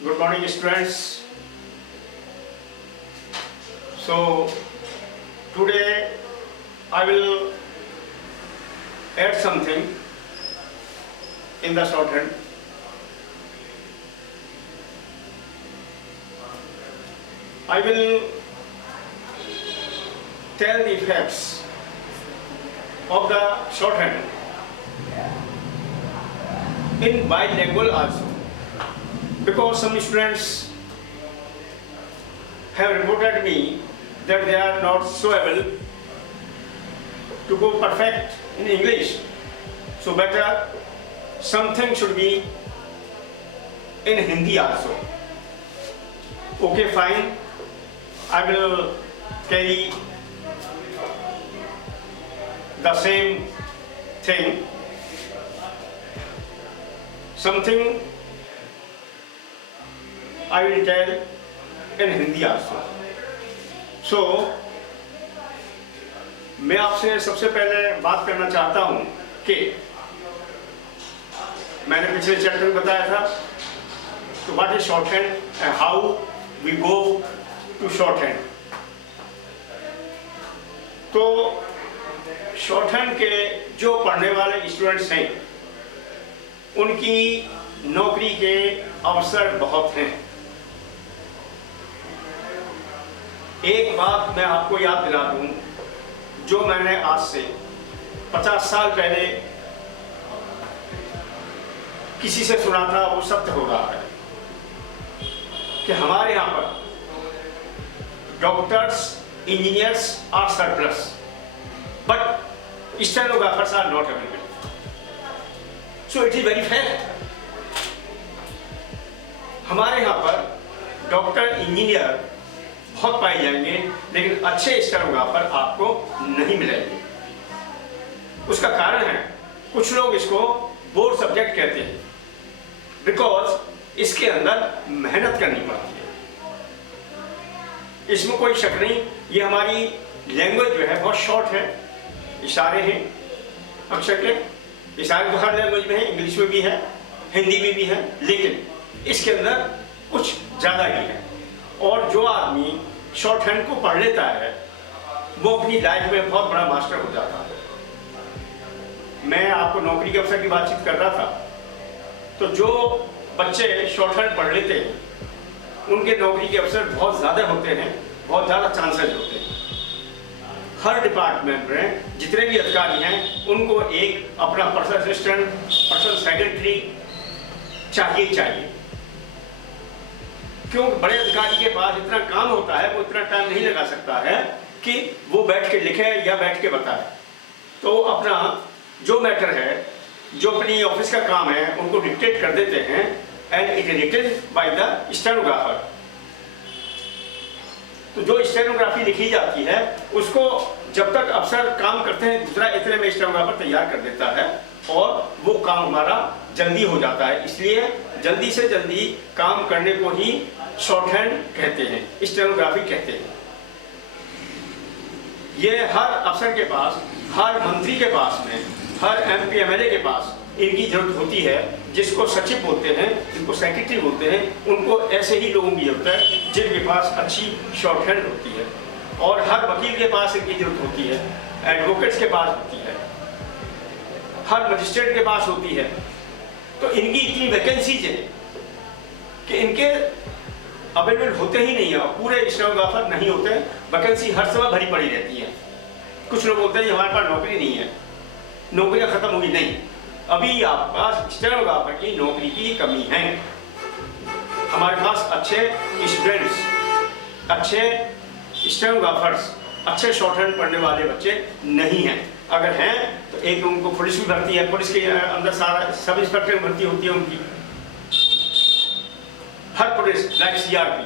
Good morning, students. So today I will add something in the shorthand. I will tell the effects of the shorthand in bilingual also, because some students have reported me that they are not so able to go perfect in English, so better something should be in Hindi also. Okay, fine, I will carry the same thing, something I will tell in Hindi also. So मैं आपसे सबसे पहले बात करना चाहता हूँ कि मैंने पिछले चैप्टर में बताया था तो what is shorthand and how we go to shorthand. तो शॉर्टहैंड के जो पढ़ने वाले स्टूडेंट्स हैं उनकी नौकरी के अवसर बहुत हैं। एक बात मैं आपको याद दिला दूं, जो मैंने आज से 50 साल पहले किसी से सुना था, वो सत्य हो रहा है कि हमारे यहाँ पर doctors, engineers are surplus, but stenographers are not available. So it is very fact. हमारे यहाँ पर डॉक्टर, इंजीनियर बहुत पाए जाएंगे, लेकिन अच्छे स्टेनोग्राफर आपको नहीं मिलेंगे। उसका कारण है, कुछ लोग इसको बोर्ड सब्जेक्ट कहते हैं, बिकॉज इसके अंदर मेहनत करनी पड़ती है। इसमें कोई शक नहीं, ये हमारी लैंग्वेज जो है बहुत शॉर्ट है, इशारे हैं अक्षर के। इशारे तो हर लैंग्वेज में है, इंग्लिश में भी है, हिंदी में भी है, लेकिन इसके अंदर कुछ ज़्यादा ही है। और जो आदमी शॉर्टहैंड को पढ़ लेता है वो अपनी लाइफ में बहुत बड़ा मास्टर हो जाता है। मैं आपको नौकरी के अवसर की बातचीत कर रहा था, तो जो बच्चे शॉर्टहैंड पढ़ लेते हैं उनके नौकरी के अवसर बहुत ज़्यादा होते हैं, बहुत ज़्यादा चांसेस होते हैं। हर डिपार्टमेंट में जितने भी अधिकारी हैं उनको एक अपना पर्सनल असिस्टेंट, पर्सनल सेक्रेटरी चाहिए। क्यों? बड़े अधिकारी के पास इतना काम होता है, वो इतना टाइम नहीं लगा सकता है कि वो बैठ के लिखे या बैठ के बताए। तो अपना जो मैटर है, जो अपनी ऑफिस का काम है, उनको डिक्टेट कर देते हैं and it is written by the stenographer. तो जो स्टेनोग्राफी लिखी जाती है उसको जब तक अफसर काम करते हैं, दूसरा इतने में स्टेनोग्राफर तैयार कर देता है और वो काम हमारा जल्दी हो जाता है। इसलिए जल्दी से जल्दी काम करने को ही शॉर्टहैंड कहते हैं, स्टेनोग्राफी कहते हैं। ये हर अफसर के पास, हर मंत्री के पास में, हर MP MLA के पास इनकी जरूरत होती है, जिसको सचिव बोलते हैं, जिनको सेक्रेटरी बोलते हैं। उनको ऐसे ही लोगों की जरूरत है जिनके पास अच्छी शॉर्टहैंड होती है। और हर वकील के पास इनकी जरूरत होती है, एडवोकेट्स के पास होती है, हर मजिस्ट्रेट के पास होती है। तो इनकी इतनी वैकेंसीज है कि इनके अवेलेबल होते ही नहीं है, पूरे स्टेनोग्राफर नहीं होते। वैकेंसी हर समय भरी पड़ी रहती है। कुछ लोग बोलते हैं हमारे पास नौकरी नहीं है, नौकरियां खत्म होगी। नहीं, अभी आपके पास स्टेनोग्राफर की नौकरी की कमी है। हमारे पास अच्छे स्टूडेंट्स, अच्छे स्टेनोग्राफर्स, अच्छे शॉर्टहैंड पढ़ने वाले बच्चे नहीं हैं। अगर हैं तो एक उनको पुलिस में भर्ती है, पुलिस के अंदर सारा सब इंस्पेक्टर में भर्ती होती है उनकी। हर police like CRP,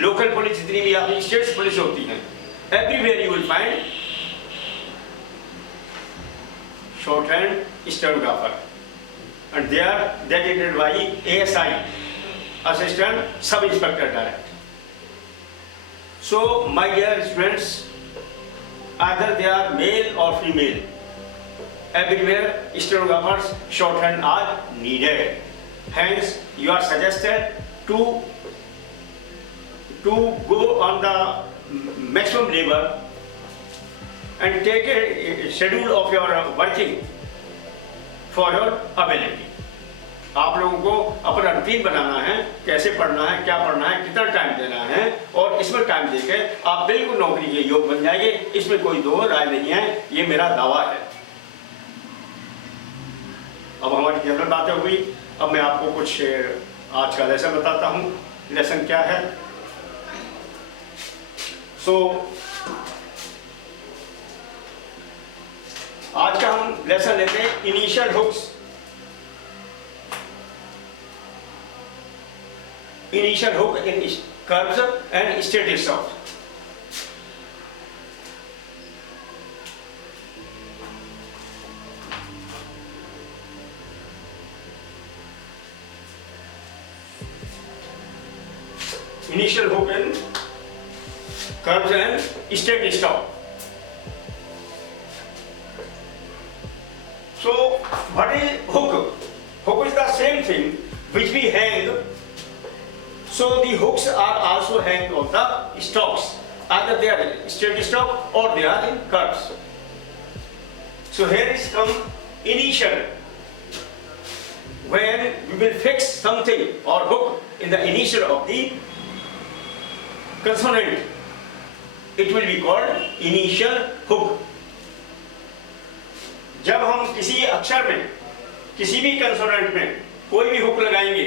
local police जितनी भी आपकी स्टेट्स पुलिस होती हैं, everywhere you will find shorthand stenographer and they are dedicated by ASI, assistant sub inspector direct. So my dear students, either they are male or female, everywhere stenographers shorthand are needed. Hence you are suggested to go on the maximum labor and take a schedule of your working for your ability. आप लोगों को अपना रूटीन बनाना है, कैसे पढ़ना है, क्या पढ़ना है, कितना टाइम देना है, और इसमें टाइम देके आप बिल्कुल नौकरी के योग बन जाएंगे। इसमें कोई दो राय नहीं है, ये मेरा दावा है। अब हमारी जनरल बातें हुई। अब मैं आपको कुछ आज का लेसन बताता हूँ। लेसन क्या है? आज का हम लेसन लेते हैं initial hooks. Initial hook in curves and steady stop. Initial hook in curves and steady stop. So, what is hook? Hook is the same thing which we hang. So the hooks are also hanged on the stocks. Either they are straight stock or they are in curves. So here is some initial. When we will fix something or hook in the initial of the consonant, it will be called initial hook. जब हम किसी अक्षर में, किसी भी कंसोनेंट में कोई भी हुक लगाएंगे,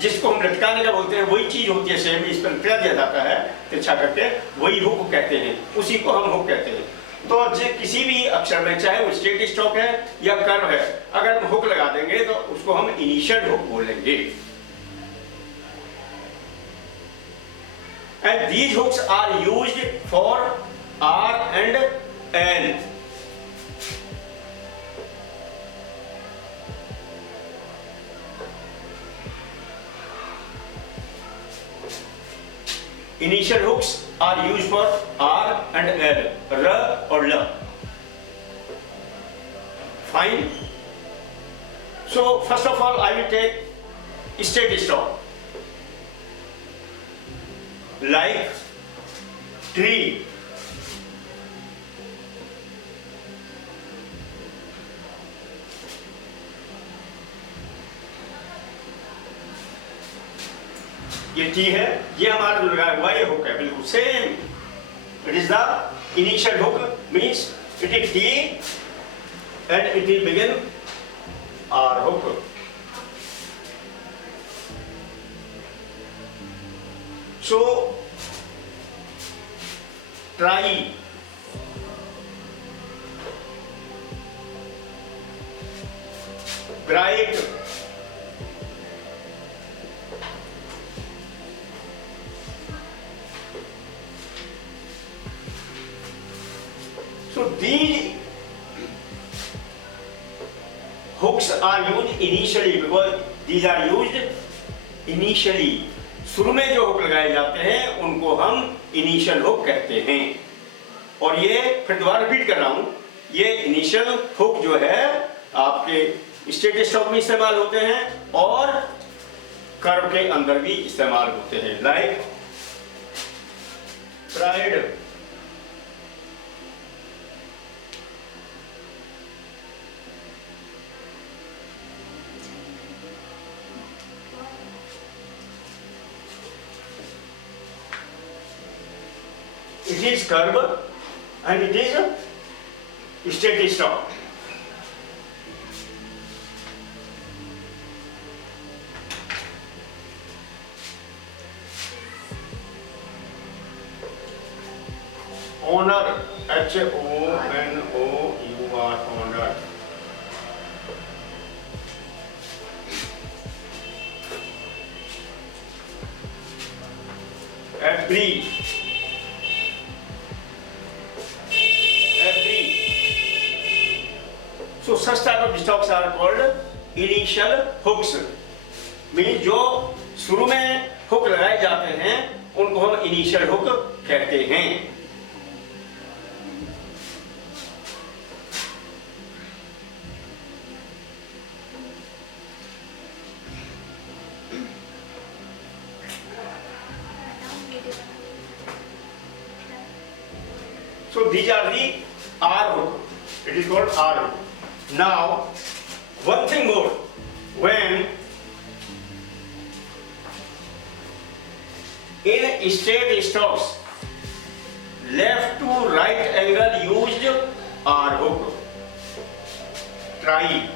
जिसको हम लटकाने का बोलते हैं, वही चीज होती है सेम, इस पर लटका दिया जाता है तिरछा करके, वही हुक कहते हैं, उसी को हम हुक कहते हैं। तो किसी भी अक्षर में, चाहे वो स्ट्रेट स्टॉक है या कर्व है, अगर हम हुक लगा देंगे तो उसको हम इनिशियल हुक बोलेंगे। And these hooks are used for R and L. Initial hooks are used for R and L, R or L. Fine. So first of all, I will take straight stop. Like tree. ये टी है, ये हमारा जो लगाया हुआ ये हुक है, बिल्कुल same. It is the initial hook, means it is T and it will begin are hook. So try, bright, so these hooks are used initially because these are used initially. शुरू में जो हुक लगाए जाते हैं उनको हम इनिशियल हुक कहते हैं। और ये फिर दोबारा रिपीट कर रहा हूं, ये इनिशियल हुक जो है आपके स्ट्रेट स्टॉक में इस्तेमाल होते हैं और कर्व के अंदर भी इस्तेमाल होते हैं। Like pride, it is curve and it is straight stop. Honor, H-O-N-O-U-R, honor. Every. So such type of stocks are called initial hooks. Means जो शुरू में हुक लगाए जाते हैं उनको हम इनिशियल हुक कहते हैं। So these are the R hook. It is called R hook. Now, one thing more. When in straight stocks, left to right angle used R hook. Try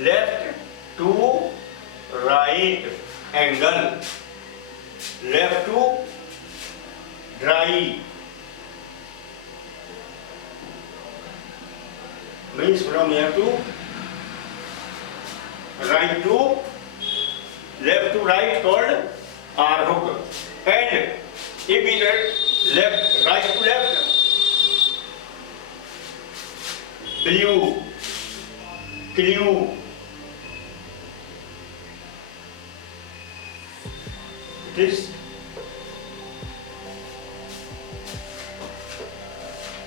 left to right angle, left to right means from here to right to left to right called R hook. And if we let left right to left, clue,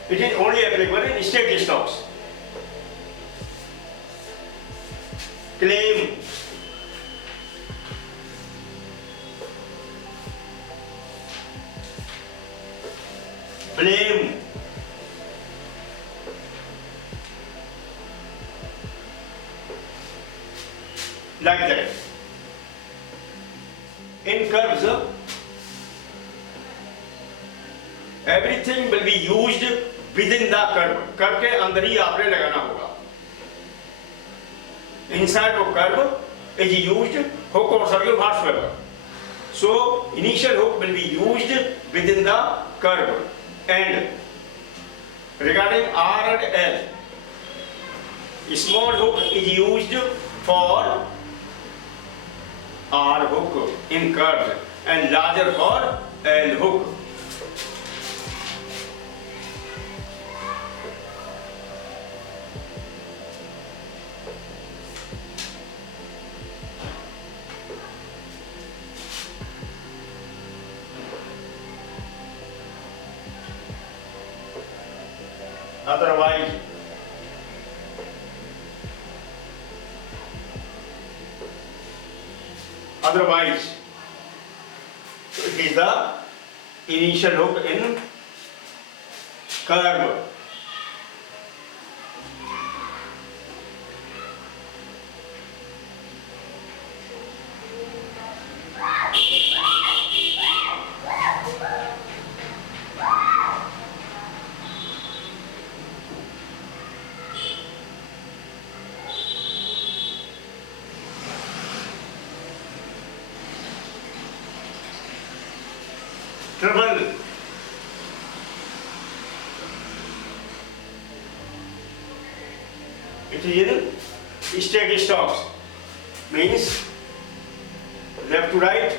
it is only applicable in straight stocks. Claim, blame, like that. In curves, everything will be used within the curve. Curve के अंदर ही आपने लगाना होगा. Inside of curve is used hook or circle whatsoever. So initial hook will be used within the curve. And regarding R and L, small hook is used for R hook in curves and larger for L hook. Otherwise, so it is the initial hook in curve. Trouble, it is in straight stocks, means left to right,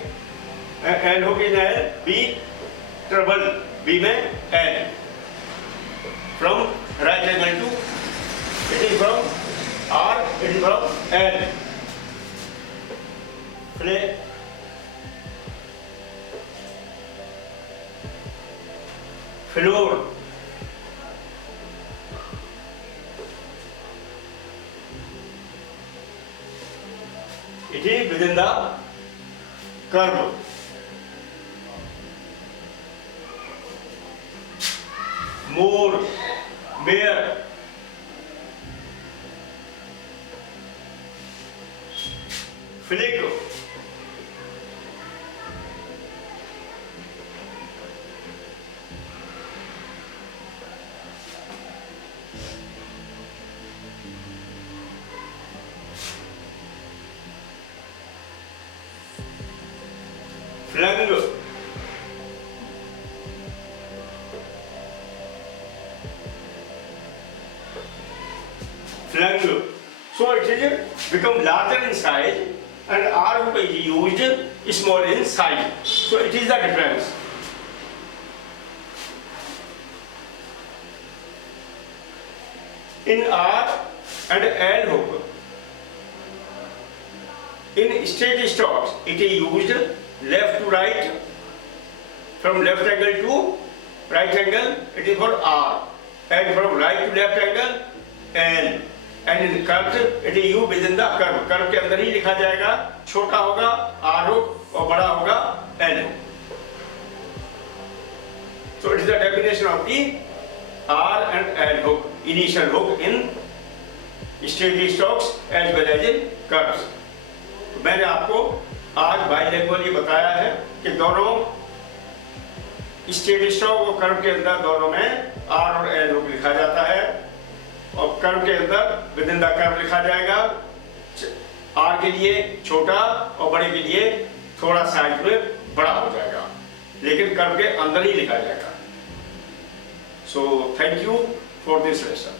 L hook in L, B trouble, B में L, from right angle to, it is from R, it is from L, play. Floor, it is within the curve. More, mere, flick, flung, flung. So it is become larger in size and R hook is used small in size. So it is the difference. In R and L hook, in straight stocks, it is used left to right, from left angle to right angle, it is called R, and from right to left angle, L. And in curves, it is U within the curve. Curve के अंदर ही लिखा जाएगा, छोटा होगा R hook और बड़ा होगा L hook. So it is the definition of the R and L hook, initial hook in steady stocks as well as in curves. तो मैंने आपको आज बाइलिंगुअली बताया है कि दोनों स्टेडी स्टॉक और कर्व के अंदर दोनों में R और L होक लिखा जाता है, और कर्व के अंदर विद इन द कर्व लिखा जाएगा। R के लिए छोटा और बड़े के लिए थोड़ा साइज में बड़ा हो जाएगा, लेकिन कर्व के अंदर ही लिखा जाएगा। So thank you for this lesson.